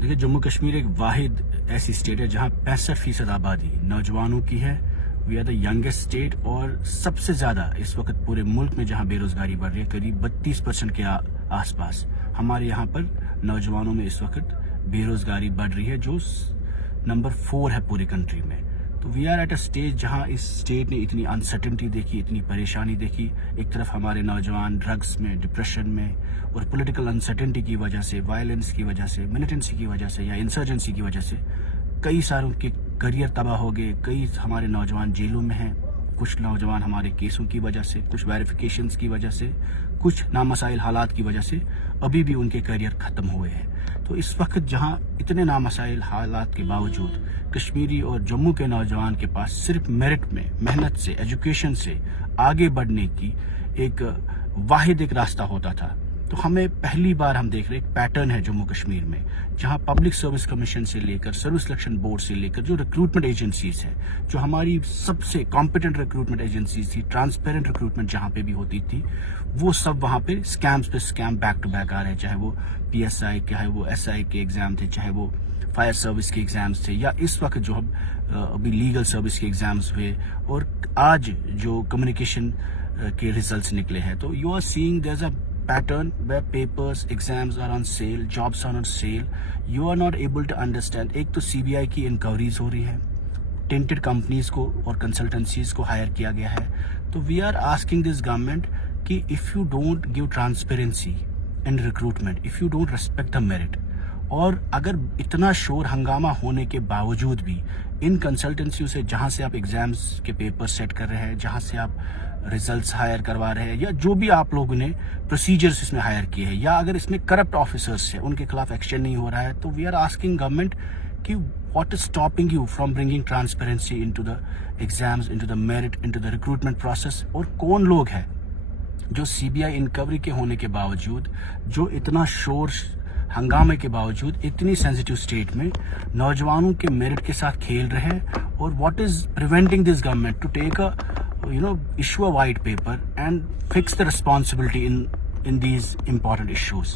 دیکھیے جموں کشمیر ایک واحد ایسی اسٹیٹ ہے جہاں 65% آبادی نوجوانوں کی ہے. We are the youngest state اور سب سے زیادہ اس وقت پورے ملک میں جہاں بے روزگاری بڑھ رہی ہے قریب 32% کے آس پاس ہمارے یہاں پر نوجوانوں میں اس وقت بے روزگاری بڑھ رہی ہے جو نمبر 4 ہے پوری کنٹری میں. تو we are at a stage جہاں اس اسٹیٹ نے اتنی انسرٹنٹی دیکھی, اتنی پریشانی دیکھی. ایک طرف ہمارے نوجوان ڈرگس میں, ڈپریشن میں اور پولیٹیکل انسرٹنٹی کی وجہ سے, وائلنس کی وجہ سے, ملیٹنسی کی وجہ سے یا انسرجنسی کی وجہ سے کئی ساروں کے کریئر تباہ ہو گئے. کئی ہمارے نوجوان جیلوں میں ہیں, کچھ نوجوان ہمارے کیسوں کی وجہ سے, کچھ ویریفیکیشنز کی وجہ سے, کچھ نامسائل حالات کی وجہ سے ابھی بھی ان کے کریئر ختم ہوئے ہیں. تو اس وقت جہاں اتنے نامسائل حالات کے باوجود کشمیری اور جموں کے نوجوان کے پاس صرف میرٹ میں, محنت سے, ایجوکیشن سے آگے بڑھنے کی ایک واحد ایک راستہ ہوتا تھا. تو ہمیں پہلی بار ہم دیکھ رہے ایک پیٹرن ہے جموں کشمیر میں جہاں پبلک سروس کمیشن سے لے کر, سروس سلیکشن بورڈ سے لے کر جو ریکروٹمنٹ ایجنسیز ہیں, جو ہماری سب سے کمپیٹنٹ ریکروٹمنٹ ایجنسیز تھی, ٹرانسپیرنٹ ریکروٹمنٹ جہاں پہ بھی ہوتی تھی, وہ سب وہاں پہ اسکیمز پہ اسکیم بیک ٹو بیک آ رہے ہیں. چاہے وہ PSI, چاہے وہ SI کے ایگزام تھے, چاہے وہ فائر سروس کے ایگزامز تھے, یا اس وقت جو ابھی لیگل سروس کے ایگزامز ہوئے, اور آج جو کمیونیکیشن کے ریزلٹس نکلے ہیں. تو you are seeing there is a pattern where papers, exams are on sale, jobs are on sale. You are not able to understand. ایک تو CBI کی انکوائریز ہو رہی ہے, ٹینٹڈ کمپنیز کو اور کنسلٹنسیز کو ہائر کیا گیا ہے. تو we are asking this government کہ if you don't give transparency in recruitment, if you don't respect the merit, اور اگر اتنا شور ہنگامہ ہونے کے باوجود بھی ان کنسلٹنسیوں سے جہاں سے آپ ایگزامز کے پیپر سیٹ کر رہے ہیں, جہاں سے آپ ریزلٹس ہائر کروا رہے ہیں, یا جو بھی آپ لوگوں نے پروسیجرز اس میں ہائر کیے ہیں, یا اگر اس میں کرپٹ آفیسرز ہیں ان کے خلاف ایکشن نہیں ہو رہا ہے, تو وی آر آسکنگ گورنمنٹ کہ what is stopping you from bringing transparency into the exams, into the merit, into the recruitment process. اور کون لوگ ہیں جو CBI انکوائری کے ہونے کے باوجود, جو اتنا شور ہنگامے کے باوجود اتنی سینسٹیو اسٹیٹ میں نوجوانوں کے میرٹ کے ساتھ کھیل رہے ہیں, اور what is preventing this government to take issue a white paper and fix the responsibility in these important issues.